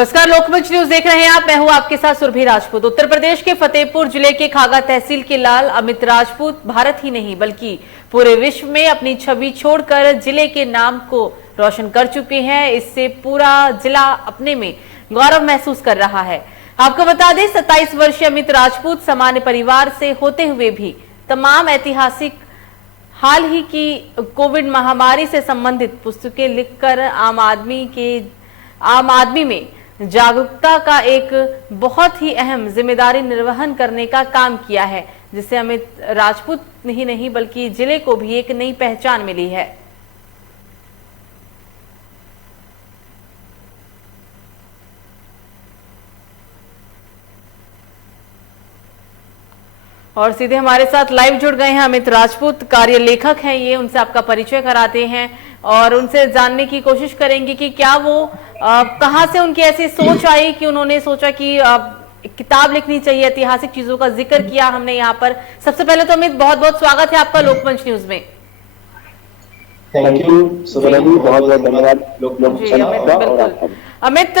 नमस्कार, लोकमंच न्यूज देख रहे हैं आप। मैं हूं आपके साथ सुरभि राजपूत। उत्तर प्रदेश के फतेहपुर जिले के खागा तहसील के लाल अमित राजपूत भारत ही नहीं बल्कि पूरे विश्व में अपनी छवि छोड़कर जिले के नाम को रोशन कर चुके हैं। इससे पूरा जिला अपने में गौरव महसूस कर रहा है। आपको बता दें, 27 वर्षीय अमित राजपूत सामान्य परिवार से होते हुए भी तमाम ऐतिहासिक हाल ही की कोविड महामारी से संबंधित पुस्तकें लिखकर आम आदमी में जागरूकता का एक बहुत ही अहम जिम्मेदारी निर्वहन करने का काम किया है, जिससे अमित राजपूत ही नहीं बल्कि जिले को भी एक नई पहचान मिली है। और सीधे हमारे साथ लाइव जुड़ गए हैं अमित राजपूत, कार्य लेखक हैं ये। उनसे आपका परिचय कराते हैं और उनसे जानने की कोशिश करेंगे कि क्या वो कहां से उनकी ऐसी सोच आई कि उन्होंने सोचा कि किताब लिखनी चाहिए, ऐतिहासिक चीजों का जिक्र किया हमने यहाँ पर। सबसे पहले तो अमित, बहुत बहुत स्वागत है आपका लोकमंच न्यूज में। थैंक यू सुब्रमण्यम, बहुत बहुत धन्यवाद। अमित,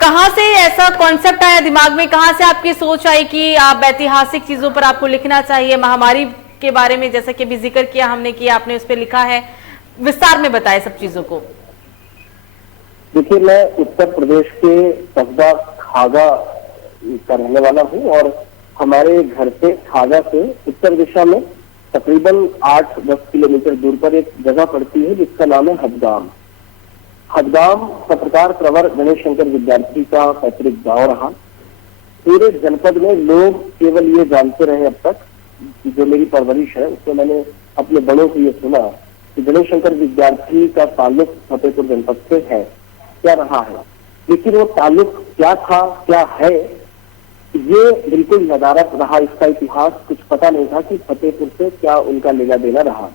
कहाँ से ऐसा कॉन्सेप्ट आया दिमाग में, कहाँ से आपकी सोच आई कि आप ऐतिहासिक चीजों पर आपको लिखना चाहिए? महामारी के बारे में जैसा कि अभी जिक्र किया हमने कि आपने उस पर लिखा है, विस्तार में बताएं सब चीजों को। देखिए, मैं उत्तर प्रदेश के कस्बा खागा का रहने वाला हूँ और हमारे घर से खागा से उत्तर दिशा में तकरीबन 8-10 किलोमीटर दूर पर एक जगह पड़ती है जिसका नाम है हदगाम। हदगाम पत्रकार प्रवर गणेश शंकर विद्यार्थी का पैतृक गांव रहा। पूरे जनपद में लोग केवल ये जानते रहे अब तक, जो मेरी परवरिश है उसमें मैंने अपने बड़ों से ये सुना कि गणेश शंकर विद्यार्थी का ताल्लुक फतेहपुर जनपद से है, क्या रहा है। लेकिन वो ताल्लुक क्या था, क्या है, ये बिल्कुल नदारत रहा। इसका इतिहास कुछ पता नहीं था कि फतेहपुर से क्या उनका लेना देना रहा।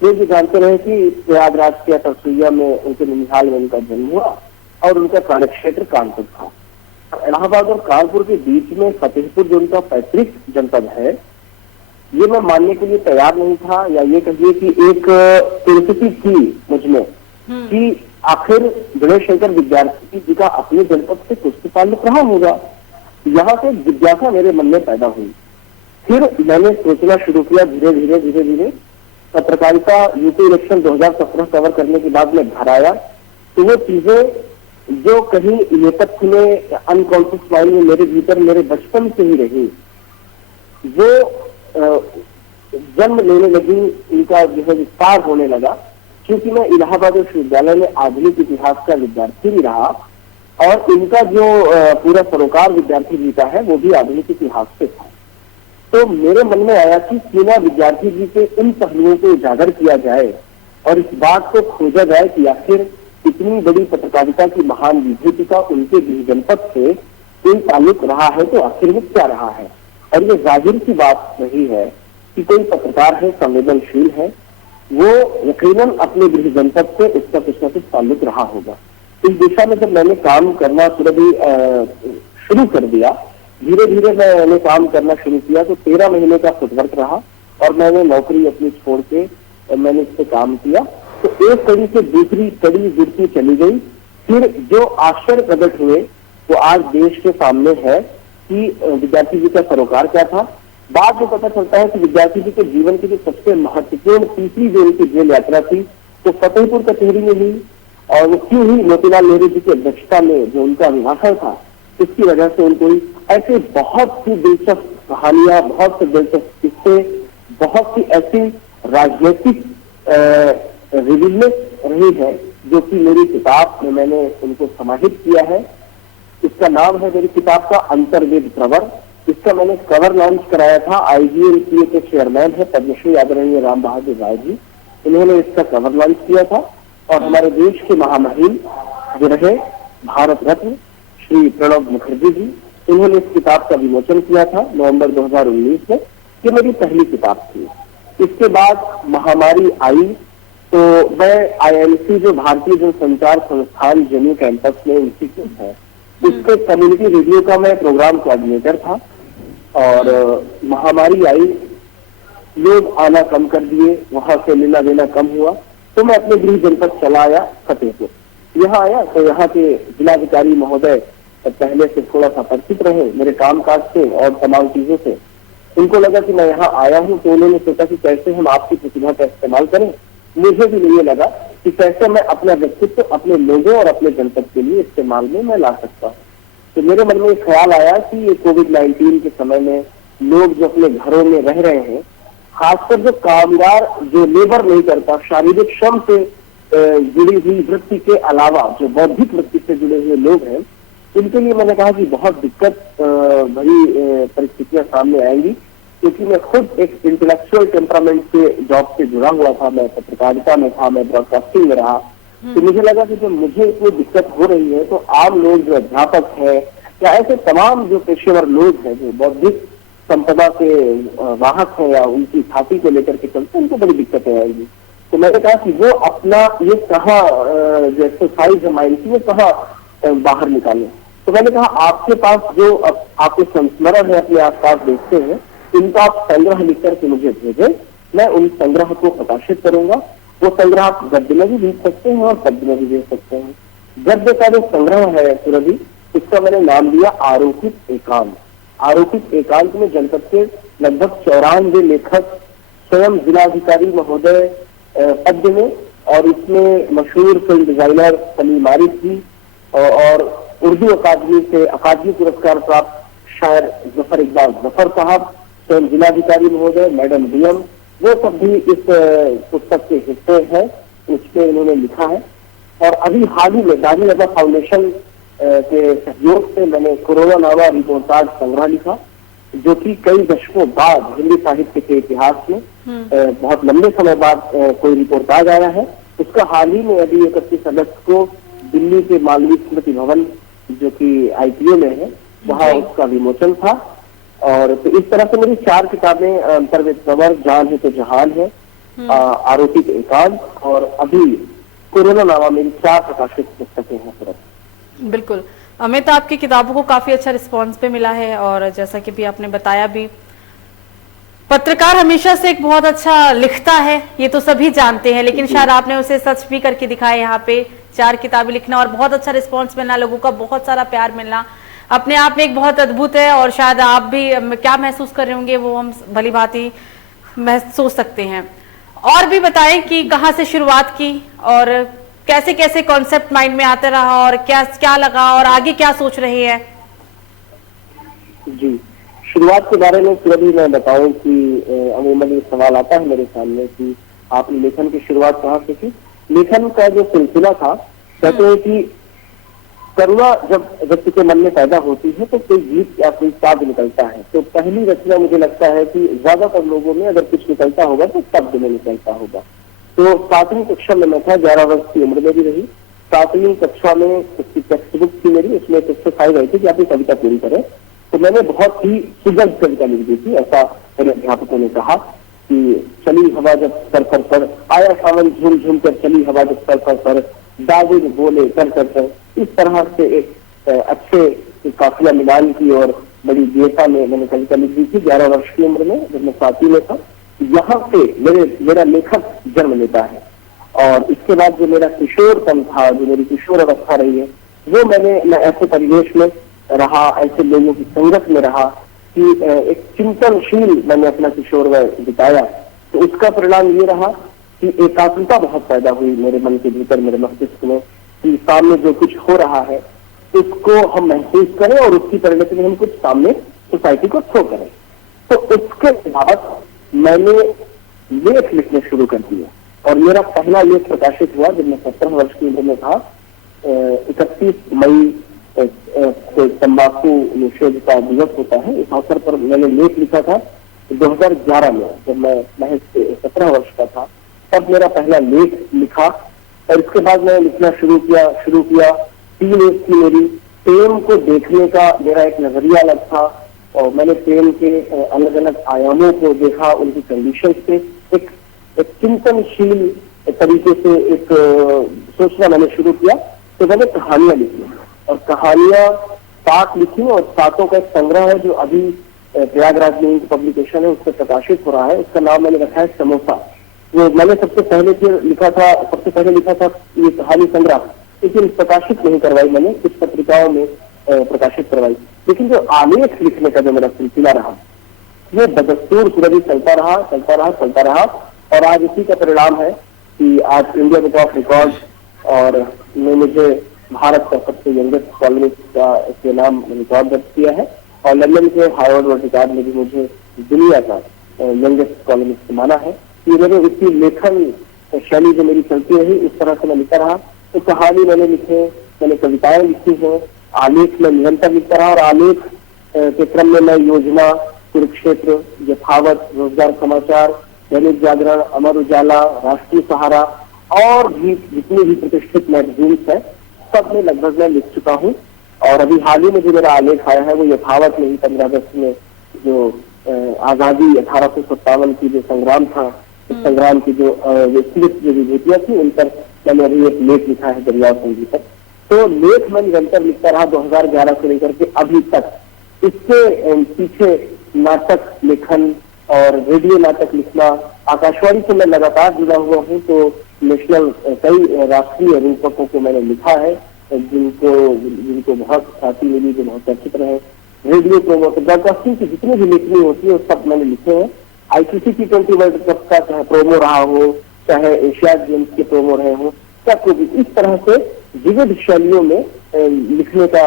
लोग ये जानते रहे कि प्रयागराज के तरसुइया में उनके निहाल में उनका जन्म हुआ और उनका कार्यक्षेत्र कानपुर था। इलाहाबाद और कानपुर के बीच में फतेहपुर जो उनका पैतृक जनपद है, ये मैं मानने के लिए तैयार नहीं था, या ये कहिए कि एक क्यूरियोसिटी थी मुझमें कि आखिर गणेश शंकर विद्यार्थी जी का अपने जनपद से कुछ तो ताल्लुक रहा होगा। यहाँ से जिज्ञासा मेरे मन में पैदा हुई। फिर मैंने सोचना शुरू किया धीरे धीरे। पत्रकारिता यूपी इलेक्शन 2017 कवर करने के बाद मैं घर आया तो वो चीजें जो कहीं नेपथ्य में अनकॉन्शियस माइंड में मेरे भीतर मेरे बचपन से ही रही, वो जन्म लेने लगी, इनका जो है विस्तार होने लगा। क्योंकि मैं इलाहाबाद विश्वविद्यालय में आधुनिक इतिहास का विद्यार्थी भी रहा और इनका जो पूरा सरोकार विद्यार्थी जी का है वो भी आधुनिक इतिहास से था। तो मेरे मन में आया कि क्यों ना विद्यार्थी जी के इन पहलुओं को उजागर किया जाए और इस बात को खोजा जाए कि आखिर इतनी बड़ी पत्रकारिता की महान विभूति का उनके गृह जनपद से कोई ताल्लुक रहा है तो आखिर वो क्या रहा है। और ये जाहिर सी बात रही है कि कोई पत्रकार है, संवेदनशील है, वो यकीनन अपने गृह जनपद से उसका कुछ न कुछ ताल्लुक रहा होगा। इस दिशा में जब मैंने काम करना शुरू कर दिया, धीरे धीरे मैंने काम करना शुरू किया तो 13 महीने का फुटवर्क रहा और मैंने नौकरी अपनी छोड़ के मैंने इस पे काम किया। तो एक कड़ी से दूसरी कड़ी जुड़ती चली गई। फिर जो आश्चर्य प्रकट हुए वो आज देश के सामने है कि विद्यार्थी जी का सरोकार क्या था। बाद में पता चलता है कि विद्यार्थी जी के जीवन की जो सबसे महत्वपूर्ण तीसरी जो उनकी जेल यात्रा थी वो फतेहपुर कचहरी में हुई। और वो क्यों ही मोतीलाल नेहरू जी की अध्यक्षता में जो उनका अभिभाषण था उसकी वजह से उनको ऐसे बहुत सी दिलचस्प कहानियां, बहुत से दिलचस्प किस्से, बहुत सी ऐसी राजनीतिक रिविलनेस रही है जो कि मेरी किताब में मैंने उनको समाहित किया है। इसका नाम है मेरी किताब का अंतर्वेद प्रवर। इसका मैंने कवर लॉन्च कराया था। IGNCA के चेयरमैन है पद्मश्री आदरणीय राम बहादुर राय जी, इन्होंने इसका कवर लॉन्च किया था। और हमारे देश के महामहिम जो रहे भारत रत्न श्री प्रणब मुखर्जी जी, इन्होंने इस किताब का विमोचन किया था नवंबर 2019 में। ये मेरी पहली किताब थी। इसके बाद महामारी आई तो मैं IMC जो भारतीय जनसंचार संस्थान जम्मू कैंपस में इंस्टीट्यूट है, उसके कम्युनिटी रेडियो का मैं प्रोग्राम कोऑर्डिनेटर था। और महामारी आई, लोग आना कम कर दिए, वहां से लेना देना कम हुआ तो मैं अपने गृह जनपद चला आया फतेहपुर। यहाँ आया तो यहाँ के जिलाधिकारी महोदय पहले से थोड़ा सा परिचित रहे मेरे कामकाज से और तमाम चीजों से। उनको लगा कि मैं यहाँ आया हूँ, तो उन्होंने सोचा कि कैसे हम आपकी प्रतिभा का इस्तेमाल करें। मुझे भी ये लगा कि कैसे मैं अपना व्यक्तित्व अपने लोगों और अपने जनपद के लिए इस्तेमाल में मैं ला सकता हूँ। तो मेरे मन में ख्याल आया कि ये कोविड-19 के समय में लोग जो अपने घरों में रह रहे हैं, खासकर जो कामगार जो लेबर नहीं करता, शारीरिक श्रम से जुड़ी हुई वृत्ति के अलावा जो बौद्धिक वृत्ति से जुड़े हुए लोग हैं, इनके लिए मैंने कहा कि बहुत दिक्कत भरी परिस्थितियां सामने आएंगी, क्योंकि मैं खुद एक इंटेलेक्चुअल टेम्परामेंट से जॉब से जुड़ा हुआ था। मैं पत्रकारिता में था, मैं ब्रॉडकास्टिंग में रहा। तो मुझे लगा कि जब मुझे इतनी दिक्कत हो रही है, तो आम लोग जो अध्यापक है या ऐसे तमाम जो पेशेवर लोग हैं जो बौद्धिक संपदा के वाहक है या उनकी छाती को लेकर के चलते, उनको बड़ी दिक्कतें आएंगी। तो मैंने कहा कि वो अपना ये कहाँ जो एक्सरसाइज है माइंड की, वो कहाँ बाहर निकाले। तो मैंने कहा आपके पास जो आपके संस्मरण है अपने आसपास देखते हैं, इनका आप संग्रह लिख करके मुझे भेजें, मैं उन संग्रह को प्रकाशित करूंगा। वो संग्रह आप गद्य में भी भेज सकते हैं और पद्य में भी भेज सकते हैं। गद्य का जो संग्रह है सुरभि, इसका मैंने नाम दिया आरोपित एकांत। आरोपित एकांत में जनपद के लगभग 94 लेखक स्वयं जिलाधिकारी महोदय पद्य में, और इसमें मशहूर फिल्म डिजाइनर सलीम आरिफ जी और उर्दू अकादमी से अकादमी पुरस्कार प्राप्त शायर जफर इकबाल जफर साहब, स्वयं जिलाधिकारी महोदय, मैडम डीएम, वो सब भी इस पुस्तक के हिस्से हैं। उसमें इन्होंने लिखा है। और अभी हाल ही में दानी नजर फाउंडेशन के सहयोग से मैंने कोरोना नामा रिपोर्टाज संग्रह लिखा, जो कि कई दशकों बाद हिंदी साहित्य के इतिहास में बहुत लंबे समय बाद कोई रिपोर्टाज आया है। उसका हाल ही में अभी 31 अगस्त को दिल्ली के मालवीय स्मृति भवन जो कि आईटीओ में है, वहाँ उसका विमोचन था। और तो इस तरह से मेरी 4 किताबें अंतर्गत कवर, जान है तो जहान है, आरोपित एकांत और अभी कोरोना नामा, मेरी 4 प्रकाशित पुस्तकें हैं सर। बिल्कुल अमित, आपकी किताबों को काफी अच्छा रिस्पांस भी मिला है, और जैसा कि भी आपने बताया भी, पत्रकार हमेशा से एक बहुत अच्छा लिखता है, ये तो सभी जानते हैं, लेकिन शायद आपने उसे सच भी करके दिखाया। यहाँ पे 4 किताबें लिखना और बहुत अच्छा रिस्पांस मिलना, लोगों का बहुत सारा प्यार मिलना, अपने आप में एक बहुत अद्भुत है। और शायद आप भी क्या महसूस कर रहे होंगे वो हम भली भांति महसूस सकते हैं। और भी बताएं कि कहाँ से शुरुआत की और कैसे कैसे कॉन्सेप्ट माइंड में आता रहा और क्या क्या लगा और आगे क्या सोच रहे हैं? जी, शुरुआत के बारे में फिर भी मैं बताऊं कि अमूमन ये सवाल आता है मेरे सामने कि आपने लेखन की शुरुआत कहाँ से की। लेखन का जो सिलसिला था, कहते हैं कि करुणा जब व्यक्ति के मन में पैदा होती है तो कोई गीत या कोई काव्य निकलता है। तो पहली रचना मुझे लगता है कि ज्यादातर लोगों में अगर कुछ निकलता होगा तो शब्द में निकलता होगा। तो 7वीं कक्षा में मैं था, 11 वर्ष की उम्र में भी रही। 7वीं कक्षा में उसकी टेक्स्ट बुक थी मेरी, उसमें एक एक्सरसाइज आई थी कि आप ये कविता पूरी करें। तो मैंने बहुत ही सुगढ़ कविता लिख दी थी। ऐसा मेरे अध्यापकों ने कहा कि चली हवा जब सर पर आया सावन झूम झूम कर, चली हवा जब सर पर दागे बोले कर कर कर। इस तरह से एक अच्छे काफिला मिलान की और बड़ी गीता में मैंने कविता लिख दी थी 11 वर्ष की उम्र में, जब मैं 7वीं में था। यहाँ से मेरा लेखक जन्म लेता है। और इसके बाद जो मेरा किशोरपन था, जो मेरी किशोर अवस्था रही है, वो मैं ऐसे परिवेश में रहा, ऐसे लोगों की संगत में रहा कि एक चिंतनशील मैंने अपना किशोर बिताया। तो उसका परिणाम ये रहा कि एकाग्रता बहुत पैदा हुई मेरे मन के भीतर, मेरे मस्तिष्क में, कि सामने जो कुछ हो रहा है उसको हम महसूस करें और उसकी परिणति में हम कुछ सामने सोसाइटी को थ्रो करें। तो उसके बाद मैंने लेख लिखने शुरू कर दिया और मेरा पहला लेख प्रकाशित हुआ जब मैं 17 वर्ष की उम्र में था। 31 मई तंबाकू निषेध का दिवस होता है, इस अवसर पर मैंने लेख लिखा था 2011 में, जब मैं महज 17 वर्ष का था। तब मेरा पहला लेख लिखा और इसके बाद मैंने लिखना शुरू किया। 3 एज की मेरी प्रेम को देखने का मेरा एक नजरिया अलग था और मैंने प्रेम के अलग अलग आयामों को देखा, उनकी कंडीशन से एक चिंतनशील तरीके से एक सोचना मैंने शुरू किया। तो मैंने कहानियां लिखी और कहानियां 7 लिखी और 7 का एक संग्रह है जो अभी प्रयागराज में पब्लिकेशन है, उससे प्रकाशित हो रहा है। उसका नाम मैंने रखा है समोसा। वो मैंने सबसे पहले लिखा था ये कहानी संग्रह लेकिन प्रकाशित नहीं करवाई मैंने, कुछ पत्रिकाओं में प्रकाशित करवाई। लेकिन जो आलेख लिखने का जो मेरा सिलसिला रहा, ये बदस्तूर सुरभि चलता रहा और आज इसी का परिणाम है कि आज इंडिया बुक ऑफ रिकॉर्ड और मुझे भारत का सबसे यंगेस्ट कॉलमिस्ट का के नाम रिकॉर्ड दर्ज किया है और लंदन के हार्वर्ड वर्ल्ड रिकॉर्ड ने भी मुझे दुनिया का यंगेस्ट कॉलमिस्ट माना है। कि मेरे इसी लेखन शैली जो मेरी चलती रही, इस तरह से मैं लिखता रहा। तो कहानी मैंने लिखे, मैंने कविताएं लिखी हैं, आलेख में निरंतर लिखता रहा और आलेख के क्रम में मैं योजना, कुरुक्षेत्र, यथावत, रोजगार समाचार, दैनिक जागरण, अमर उजाला, राष्ट्रीय सहारा और भी जितनी भी प्रतिष्ठित मैगजीन्स है सब में लगभग मैं लिख चुका हूँ। और अभी हाल ही में जो मेरा आलेख आया है वो यथावत में ही 15 अगस्त में जो आजादी 1857 की जो संग्राम था, इस संग्राम की जो व्यक्तिगत जो विभूतियां थी उन पर मैंने अभी एक लेख लिखा है दरियाव संधि पर। तो लेख मैं निरंतर लिखता रहा 2011 से लेकर के अभी तक। इसके पीछे नाटक लेखन और रेडियो नाटक लिखना, आकाशवाणी से मैं लगातार जुड़ा हुआ हूँ। तो नेशनल कई राष्ट्रीय रूपकों को मैंने लिखा है जिनको बहुत ख्याति मिली, जो बहुत चर्चित रहे। रेडियो प्रोमो, ब्रॉडकास्टिंग की जितनी भी लेखनी होती है सब मैंने लिखे हैं। ICC T20 वर्ल्ड कप का चाहे प्रोमो रहा हो, चाहे एशिया गेम्स के प्रोमो रहे हो, सबको भी इस तरह से विविध शैलियों में लिखने का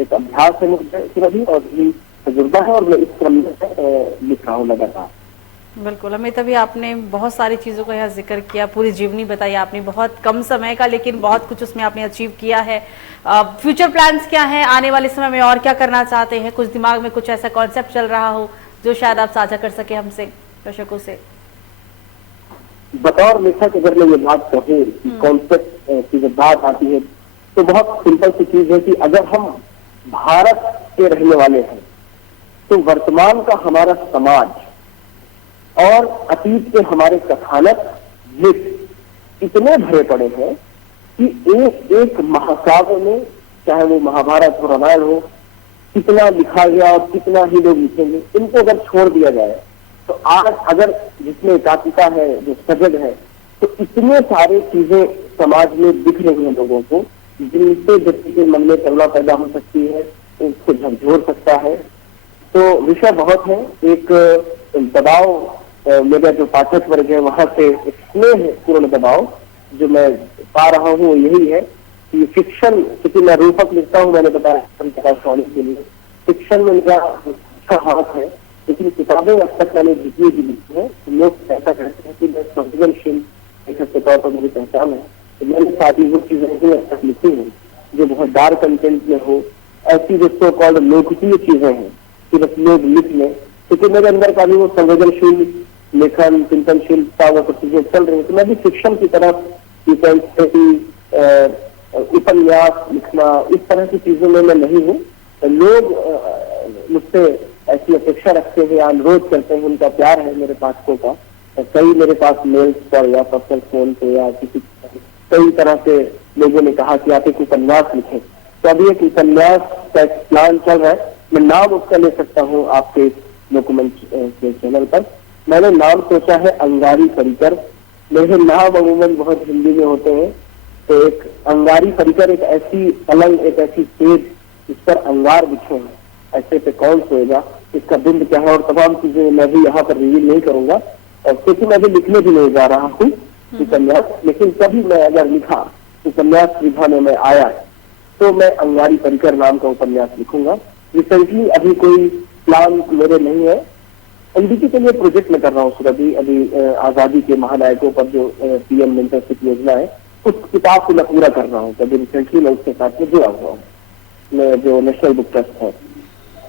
एक अभ्यास है मुझे भी और भी तजुर्बा है और मैं इस क्रम में लिख रहा हूँ लगातार। बिल्कुल अमित, अभी आपने बहुत सारी चीज़ों का यहाँ जिक्र किया, पूरी जीवनी बताई आपने, बहुत कम समय का लेकिन बहुत कुछ उसमें आपने अचीव किया है। फ्यूचर प्लान्स क्या हैं, आने वाले समय में और क्या करना चाहते हैं? कुछ दिमाग में कुछ ऐसा कॉन्सेप्ट चल रहा हो जो शायद आप साझा कर सके हमसे, दर्शकों से? बतौर लेखक अगर मैं ये बात कहूँ कॉन्सेप्ट की जब बात आती है तो बहुत सिंपल सी चीज है कि अगर हम भारत के रहने वाले हैं तो वर्तमान का हमारा समाज और अतीत के हमारे कथानक इतने भरे पड़े हैं कि एक एक महाकाव्य में, चाहे वो महाभारत हो, रामायण हो, कितना लिखा गया और कितना ही लोग लिखेंगे। इनको अगर छोड़ दिया जाए तो आज अगर जिसमें एकात्मता है, जो सजग है, तो इतने सारे चीजें समाज में दिख रही हैं लोगों को जिनसे व्यक्ति के मन में करुणा पैदा हो सकती है, उसको झकझोर सकता है। तो विषय बहुत है। एक दबाव मेरा जो पाठक वर्ग है वहां से स्नेह पूर्ण दबाव जो मैं पा रहा हूँ वो यही है कि फिक्शन, क्योंकि मैं रूपक लिखता हूँ, मैंने बताया आकाशवाणी के लिए, फिक्शन में मेरा अच्छा हाथ है, लेकिन किताबें अब तक मैंने जितनी भी लिखी है लोग ऐसा कहते हैं कि मैं संवेदनशील लेखक के तौर पर मेरी पहचान है। तो मैंने सारी वो चीजें अब तक लिखी हैं जो बहुत डार्क कंटेंट में हो, ऐसी जो सो कॉल्ड लोकप्रिय चीजें हैं कि बस लोग लिख लें, क्योंकि मेरे अंदर का भी वो संवेदनशील लेखन, चिंतनशीलता वो सब चीजें चल रही है। तो मैं भी शिक्षण की तरफ उपन्यास लिखना, इस तरह की चीजों में मैं नहीं हूँ। लोग मुझसे ऐसी अपेक्षा रखते हैं या अनुरोध करते हैं, उनका प्यार है मेरे पाठकों का। कई मेरे पास मेल्स पर या पर्सनल फोन पे या किसी कई तरह से लोगों ने कहा कि आप एक उपन्यास लिखें। तो अभी एक उपन्यास का एक प्लान चल रहा है, मैं नाम उसका ले सकता हूँ आपके डॉक्यूमेंट के चैनल पर। मैंने नाम सोचा है अंगारी परिकर। मेरे नाम अमूमन बहुत हिंदी में होते हैं, तो एक अंगारी परिकर, एक ऐसी पलंग, एक ऐसी सेज जिस पर अंगार बिछे हैं, ऐसे पे कौन सोएगा, इसका बिंद क्या है और तमाम चीजें मैं भी यहाँ पर रिवील नहीं करूंगा। और क्योंकि मैं भी लिखने भी नहीं जा रहा हूँ उपन्यास, लेकिन कभी मैं अगर लिखा उपन्यास विधा में मैं आया तो मैं अंगारी परिकर नाम का उपन्यास लिखूंगा। रिसेंटली अभी कोई प्लान मेरे नहीं है। एनडीटी के लिए प्रोजेक्ट में कर रहा हूँ अभी आजादी के महानायकों पर जो PM मेंटरशिप योजना है, उस किताब को मैं पूरा कर रहा हूँ। अभी रिसेंटली मैं उसके साथ में जुड़ा हुआ हूँ, मैं जो नेशनल बुक ट्रस्ट है।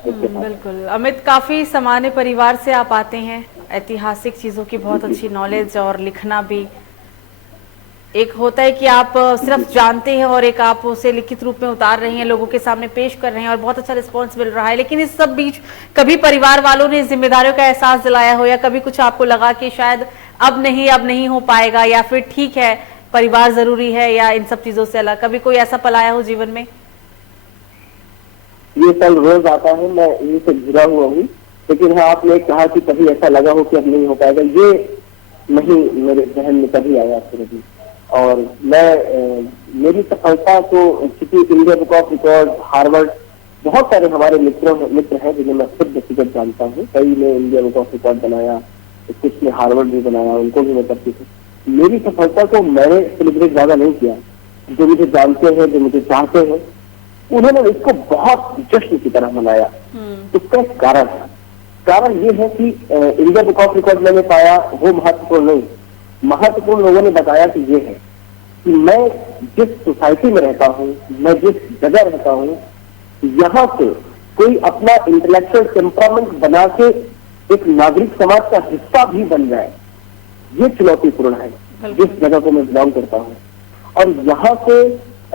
बिल्कुल अमित, काफी सामान्य परिवार से आप आते हैं, ऐतिहासिक चीजों की बहुत अच्छी नॉलेज और लिखना भी। एक होता है कि आप सिर्फ जानते हैं और एक आप उसे लिखित रूप में उतार रहे हैं, लोगों के सामने पेश कर रहे हैं और बहुत अच्छा रिस्पांस मिल रहा है। लेकिन इस सब बीच कभी परिवार वालों ने जिम्मेदारियों का एहसास दिलाया हो या कभी कुछ आपको लगा कि शायद अब नहीं हो पाएगा या फिर ठीक है परिवार जरूरी है या इन सब चीजों से अलग, कभी कोई ऐसा पल आया हो जीवन में? ये पल रोज आता है, मैं यही से जुड़ा हुआ हूँ। लेकिन हाँ, आपने कहा कि कभी ऐसा लगा हो कि अब नहीं हो पाएगा, ये नहीं मेरे जहन में कभी आया फिर भी। और मेरी सफलता तो चूंकि India book of record, Harvard, बहुत सारे हमारे मित्र हैं जिन्हें मैं खुद व्यक्तिगत जानता हूँ। कई ने इंडिया बुक ऑफ रिकॉर्ड बनाया, कुछ ने हार्वर्ड भी बनाया, उनको भी मैं परिचित हूँ। मेरी सफलता को मैंने सेलिब्रेट ज्यादा नहीं किया। जो मुझे जानते हैं, जो मुझे चाहते हैं, उन्होंने इसको बहुत जश्न की तरह मनाया। उसका एक कारण है। कारण ये है कि इंडिया बुक ऑफ रिकॉर्ड मैंने पाया वो महत्वपूर्ण नहीं, महत्वपूर्ण लोगों ने बताया कि ये है कि मैं जिस सोसाइटी में रहता हूँ, मैं जिस जगह रहता हूँ, यहाँ से कोई अपना इंटेलेक्चुअल टेम्परामेंट बना के एक नागरिक समाज का हिस्सा भी बन जाए, ये चुनौतीपूर्ण है जिस जगह को मैं बिलोंग करता हूँ। और यहाँ से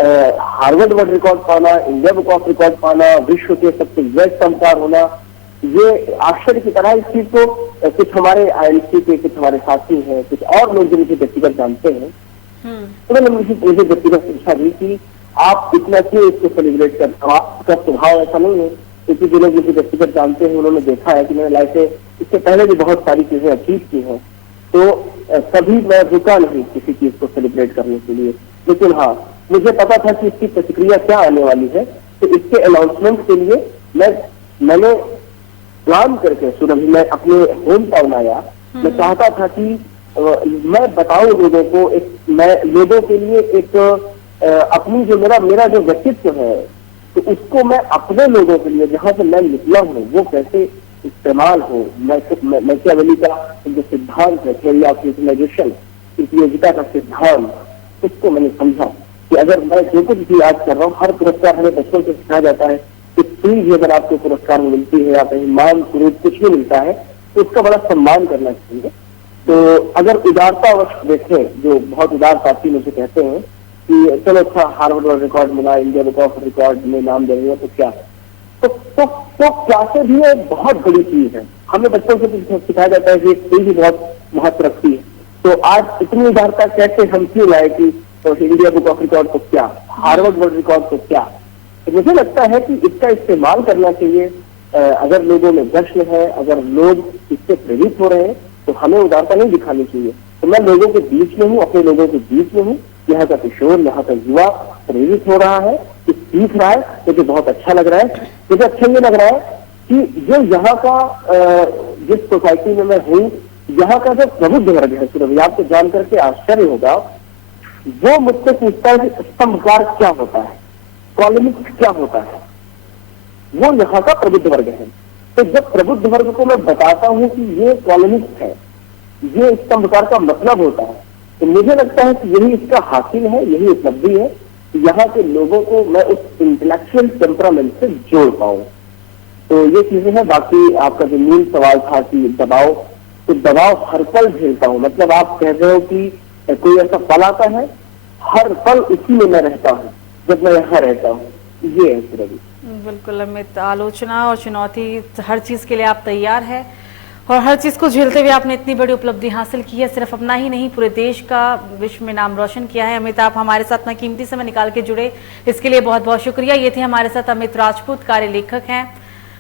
हार्वर्ड वर्ल्ड रिकॉर्ड पाना, इंडिया बुक ऑफ रिकॉर्ड पाना, विश्व के सबसे बेस्ट संस्कार होना, ये आश्चर्य की तरह। इस चीज को कुछ हमारे आईएनसी के कुछ हमारे साथी हैं, कुछ और लोग जो मुझे व्यक्तिगत जानते हैं, उन्होंने मुझे व्यक्तिगत शिक्षा दी कि आप इतना क्यों इसको सेलिब्रेट करते हो, आपका स्वभाव ऐसा नहीं है। क्योंकि जो लोग मुझे व्यक्तिगत जानते हैं उन्होंने देखा है कि मैंने लाइफ में इससे पहले भी बहुत सारी चीजें अचीव की हैं, तो कभी मैं रुका नहीं किसी चीज को सेलिब्रेट करने के लिए। लेकिन हाँ, मुझे पता था कि इसकी प्रतिक्रिया क्या आने वाली है, तो इसके अनाउंसमेंट के लिए मैंने प्लान करके सुरभि मैं अपने होम टाउन आया। मैं चाहता था कि मैं बताऊं लोगों को, मैं लोगों के लिए एक अपनी जो मेरा जो व्यक्तित्व है, तो उसको मैं अपने लोगों के लिए, जहां से मैं निकला हूँ, वो कैसे इस्तेमाल हो। मैकियावेली का जो सिद्धांत है, थ्योरी ऑफ यूटिलाइजेशन, उपयोगिता का सिद्धांत, उसको मैंने समझा कि अगर मैं जो कुछ भी आज कर रहा हूँ, हर पुरस्कार हमें बचपन से सिखाया जाता है कि कोई भी अगर आपको पुरस्कार मिलती है या कहीं मान स्वरूप कुछ भी मिलता है तो उसका बड़ा सम्मान करना चाहिए। तो अगर उदारतावश देखें, जो बहुत उदार साथी मुझे कहते हैं कि चलो अच्छा हार्वर्ड वर्ल्ड रिकॉर्ड मिला, इंडिया बुक ऑफ रिकॉर्ड में नाम दे रहे हो, तो क्या तो क्या से भी एक बहुत बड़ी चीज है। हमें बच्चों से सिखाया जाता है कि कोई भी बहुत महत्व रखती है। तो आज इतनी उदारता कैसे हम क्यों लाए कि तो इंडिया बुक ऑफ रिकॉर्ड को क्या, हार्वर्ड वर्ल्ड रिकॉर्ड को क्या। तो मुझे लगता है कि इसका इस्तेमाल करना चाहिए। अगर लोगों में जश्न है, अगर लोग इससे प्रेरित हो रहे हैं, तो हमें उदारता नहीं दिखानी चाहिए। तो मैं लोगों के बीच में हूँ, अपने लोगों के बीच में हूँ। यहाँ का किशोर, यहाँ का युवा प्रेरित हो रहा है, कुछ सीख रहा है, मुझे बहुत अच्छा लग रहा है। मुझे अच्छा ये लग रहा है कि जो यहाँ का जिस सोसाइटी में मैं हूँ, यहाँ का जो प्रबुद्ध वर्ग है, सुरभि, आपको जान करके आश्चर्य होगा, वो मुझसे पूछता है कि स्तंभकार क्या होता है, कॉलोनिस्ट क्या होता है। वो यहाँ का प्रबुद्ध वर्ग है। तो जब प्रबुद्ध वर्ग को मैं बताता हूँ कि ये कॉलोनिस्ट है, ये स्तंभकार का मतलब होता है, तो मुझे लगता है कि यही इसका हासिल है, यही उपलब्धि है कि यहाँ के लोगों को मैं उस इंटेलेक्चुअल टेम्परामेंट से जोड़ पाऊँ। तो ये चीजें हैं। बाकी आपका जो मूल सवाल था कि दबाव, तो दबाव हर पल झेलता हूँ। मतलब आप कह रहे हो कि कोई ऐसा पल आता है, हर पल उसी में मैं रहता हूँ जब मैं यहाँ रहता हूँ। ये है सुरभि। बिल्कुल अमित, आलोचना और चुनौती हर चीज के लिए आप तैयार है और हर चीज को झेलते हुए आपने इतनी बड़ी उपलब्धि हासिल की है। सिर्फ अपना ही नहीं, पूरे देश का, विश्व में नाम रोशन किया है। अमित, आप हमारे साथ अपना कीमती समय निकाल के जुड़े, इसके लिए बहुत बहुत शुक्रिया। ये थे हमारे साथ अमित राजपूत, कार्य लेखक हैं।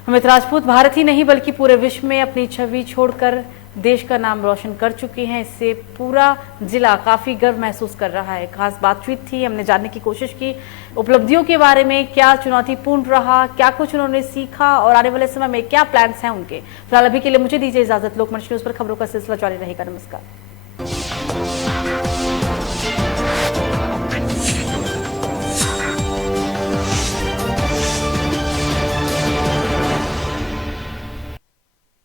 अमित राजपूत भारत ही नहीं बल्कि पूरे विश्व में अपनी छवि छोड़कर देश का नाम रोशन कर चुकी हैं। इससे पूरा जिला काफी गर्व महसूस कर रहा है। खास बातचीत थी, हमने जानने की कोशिश की उपलब्धियों के बारे में, क्या चुनौतीपूर्ण रहा, क्या कुछ उन्होंने सीखा और आने वाले समय में क्या प्लान्स हैं उनके। फिलहाल अभी के लिए मुझे दीजिए इजाजत। लोकमंच न्यूज पर खबरों का सिलसिला जारी रहेगा। नमस्कार।